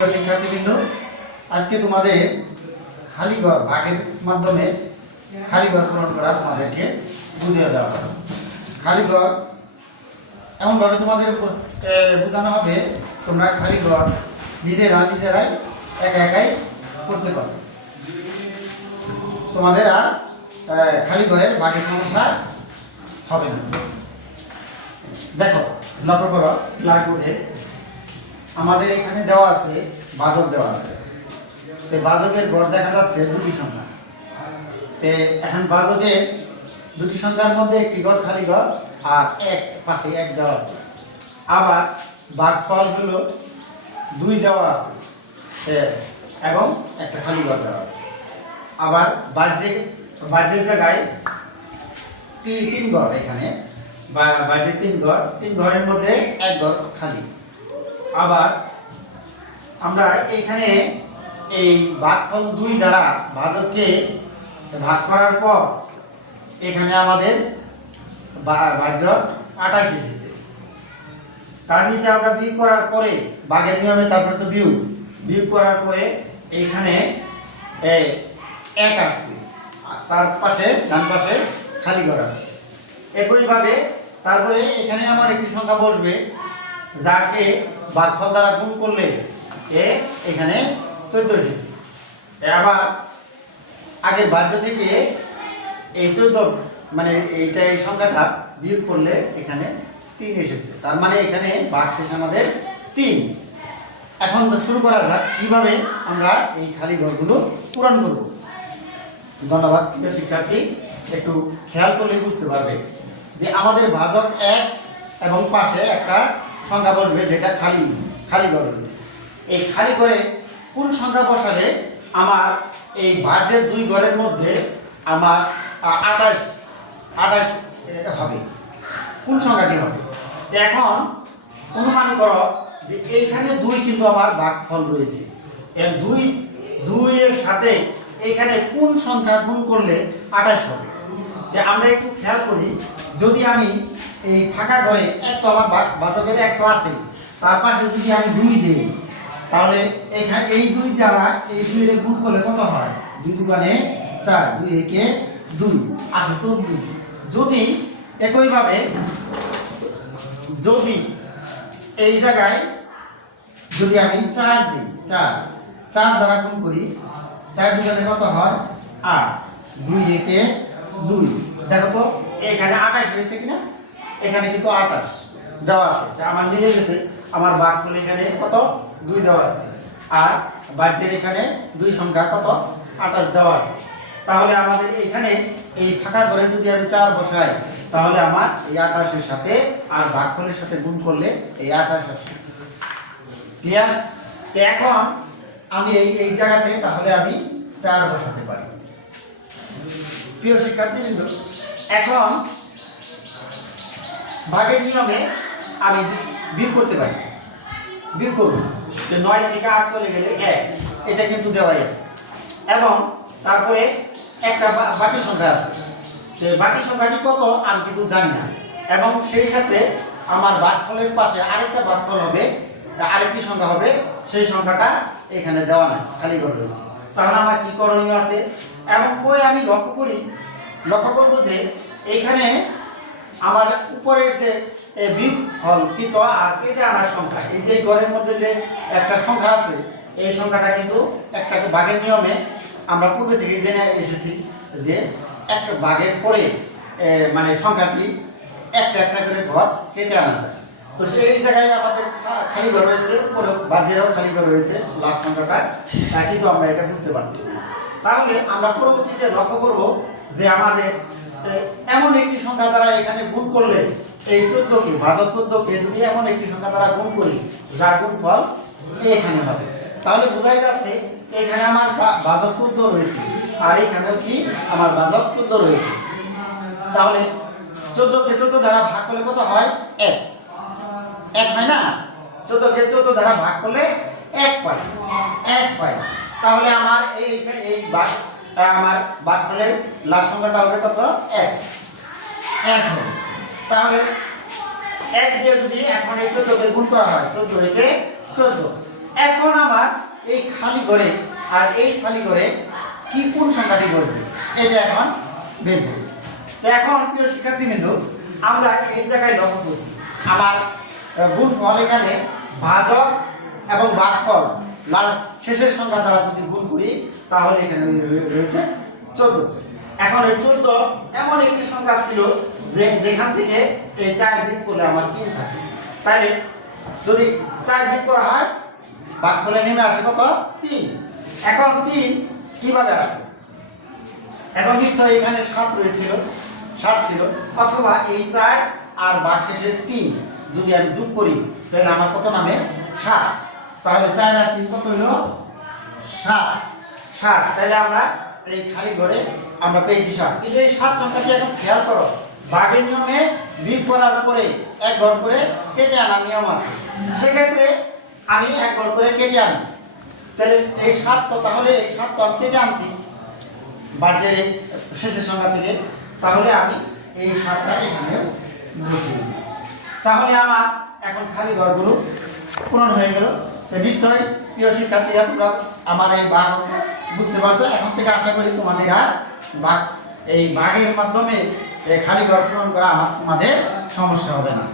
শিক্ষার্থীবৃন্দ, আজকে তোমাদের খালি ঘর ভাগের মাধ্যমে খালি ঘর পূরণ করা তোমাদেরকে বুঝিয়ে দেওয়া হবে। খালি ঘর এমনভাবে তোমাদের বোঝানো হবে তোমরা খালি ঘর নিজেরাই একাই করতে পারো। তোমাদের আর খালি ঘরের ভাগের সমস্যা হবে না। দেখো, লক্ষ্য করো, ব্ল্যাকবোর্ডে আমাদের এখানে দেওয়া আছে বাজক দেওয়া আছে। তো বাজকের গড় দেখা যাচ্ছে দুটি সংখ্যা। তো এখন বাজকের দুটি সংখ্যার মধ্যে একটি গড় খালি ঘর আর এক পাশে এক দেওয়া আছে। আবার ভাগফল হলো 2 দেওয়া আছে এবং একটা খালি ঘর দেওয়া আছে। আবার বাহ্যিক জায়গায় 3 ঘর, এখানে বাহ্যিক 3 ঘর, 3 ঘরের মধ্যে এক ঘর খালি। আবার আমরা এখানে এই ভাগফল 2 দ্বারা ভাজককে ভাগ করার পর এখানে আমাদের ভাজক 28 এসেছে। তার নিচে আমরা বিয়োগ করার পরে ভাগের নিয়মে তারপরে তো বিয়োগ করার পরে এইখানে 1 আসছে, তার পাশে ডান পাশে খালি ঘর আছে। একইভাবে তারপরে এখানে আমার একটি সংখ্যা বসবে যাকে ভাগফল দ্বারা গুণ করলে এখানে 14 এসেছে। আবার আগের ভাজ্য থেকে এই 14 মানে এইটা এই সংখ্যাটা বিয়োগ করলে এখানে 3 এসেছে। তার মানে এখানে ভাগশেষ আমাদের 3। এখন শুরু করা যাক কিভাবে আমরা এই খালি ঘরগুলো পূরণ করব। ধন্যবাদ প্রিয় শিক্ষার্থী, একটু খেয়াল করলে বুঝতে পারবে যে আমাদের ভাজক 1 এবং পাশে একটা সংখ্যা বসবে যেটা খালি ঘর রয়েছে। এই খালি ঘরে কোন সংখ্যা বসালে আমার এই ভাজ্যের 2 ঘরের মধ্যে আমার 28 হবে, কোন সংখ্যাটি হবে? এখন অনুমান করো যে এইখানে 2 কিন্তু আমার ভাগফল রয়েছে। এই 2 এর সাথে এইখানে কোন সংখ্যা গুণ করলে 28 হবে? আমরা একটু খেয়াল করি, যদি আমি এই ফাঁকা ঘরে এক তো আমার ভাজকের এক তো আছে, তার পাশে যদি আমি 2 দিই তাহলে এখানে এই 2 দ্বারা এই 2 এর গুণ করলে কত হয়? 2 দুগুণে 4, 2 একে 2 আসে 24। যদি একইভাবে যদি এই জায়গায় যদি আমি 4 দিই, 4 দ্বারা গুণ করি, 4 দুগুণে কত হয়? 8, 2 একে 2। দেখো তো এখানে 28 হয়েছে কিনা? এখানে কিন্তু 28 দেওয়া আছে, যা আমার মিলে গেছে। আমার ভাগফল এখানে কত? 2 দেওয়া আছে, আর বাহ্যের এখানে 2 সংখ্যা কত? 28 দেওয়া আছে। তাহলে আমাদের এখানে এই ফাঁকা ঘরে যদি আমি 4 বসাই তাহলে আমার এই 28 এর সাথে আর ভাগফলের সাথে গুণ করলে এই 28 আসে। ক্লিয়ার? এখন আমি এই জায়গাতে তাহলে আমি 4 বসাতে পারি। প্রিয় শিক্ষার্থীবৃন্দ, এখন ভাগের নিয়মে আমি বিয়োগ করতে পারি। বিয়োগ করব যে 9 থেকে 8 চলে গেলে 1, এটা কিন্তু দেওয়াই আছে। এবং তারপরে একটা বাকি সংখ্যা আছে, বাকি সংখ্যাটি কত আমি কিন্তু জানি না। এবং সেই সাথে আমার ভাগফলের পাশে আরেকটা ভাগফল হবে, আরেকটি সংখ্যা হবে, সেই সংখ্যাটা এখানে দেওয়া নাই, খালি ঘর রয়েছে। তাহলে আমার কি করণীয় আছে? এবং করে আমি লক্ষ্য করব যে এইখানে আমার উপরের যে বিয়োগফল কৃত আর কেটে আনার সংখ্যা, এই যে ঘরের মধ্যে যে একটা সংখ্যা আছে, এই সংখ্যাটা কিন্তু একটা ভাগের নিয়মে আমরা পূর্বে থেকে জেনে এসেছি যে একটা ভাগের পরে মানে সংখ্যাটি একটা করে ঘর কেটে আনা যায়। তো সেই জায়গায় আমাদের খালি ঘর রয়েছে, বাহ্যেরও খালি ঘর রয়েছে, লাস্ট সংখ্যাটা কিন্তু আমরা এটা বুঝতে পারতেছি। তাহলে আমরা পরবর্তীতে লক্ষ্য করব যে আমাদের এমন একটি সংখ্যা দ্বারা এখানে গুণ করলে এই 14কে, ভাজক 14কে যদি এমন একটি সংখ্যা দ্বারা গুণ করি যার গুণফল এখানে হবে, তাহলে বোঝাই যাচ্ছে এখানে আমার ভাজক 14 রয়েছে আর এখানেও কি আমার ভাজক 14 রয়েছে। তাহলে 14কে 14 দ্বারা ভাগ করলে কত হয়? 1 হয় না? 14কে 14 দ্বারা ভাগ করলে 1 পাই। তাহলে আমার এই আমার ভাগফলের লাস্ট সংখ্যাটা হবে কত? 1 হবে। তাহলে 1 দিয়ে যদি এখন এই 14কে গুণ করা হয়, 14 একে 14, এখন আমার এই খালি ঘরে আর এই খালি ঘরে কি কোন সংখ্যাটি বসবে এটা এখন বের করব। তো এখন প্রিয় শিক্ষার্থীবৃন্দ, আমরা এই জায়গায় লক্ষ্য করছি আমার গুণফল এখানে ভাজক এবং ভাগফল শেষের সংখ্যা দ্বারা যদি গুণ করি তাহলে এখানে রয়েছে 14। এখন এই 14 এমন একটি সংখ্যা ছিল যে যেখান থেকে এই 4 বিয়োগ করলে আমার 3 থাকে। তাহলে যদি 4 বিয়োগ করা হয় ভাগফলে নেমে আসে কত? 3। এখন 3 কিভাবে আসবে? এখন নিশ্চয়ই এখানে 7 রয়েছিল, 7 ছিল, অথবা এই 4 আর ভাগশেষের 3 যদি আমি যোগ করি তাহলে আমার কত নামে? 7। তাহলে 4 আর 3 কত হলো? 7। তাহলে আমরা এই খালি ঘরে আমরা পেয়েছি 7। এই যে 7 সংখ্যাটি এখন খেয়াল করো, ভাগের নিয়মে বিয়োগ করার পরে এক ঘর করে কেটে আনার নিয়ম আছে। সেক্ষেত্রে আমি এক ঘর করে কেটে আনি, তাহলে এই 7 তো, তাহলে এই 7 তো আমি কেটে আনছি বাজে শেষের সংখ্যা থেকে, তাহলে আমি এই 7টা এখানে বসিয়ে দিই। তাহলে আমার এখন খালি ঘরগুলো পূরণ হয়ে গেল। তো নিশ্চয়ই প্রিয় শিক্ষার্থীরা তোমরা আমার এই ভাগ বুঝতে পারছো। এখন থেকে আশা করি তোমাদের আর এই ভাগের মাধ্যমে খালি ঘর পূরণ করা তোমাদের সমস্যা হবে না।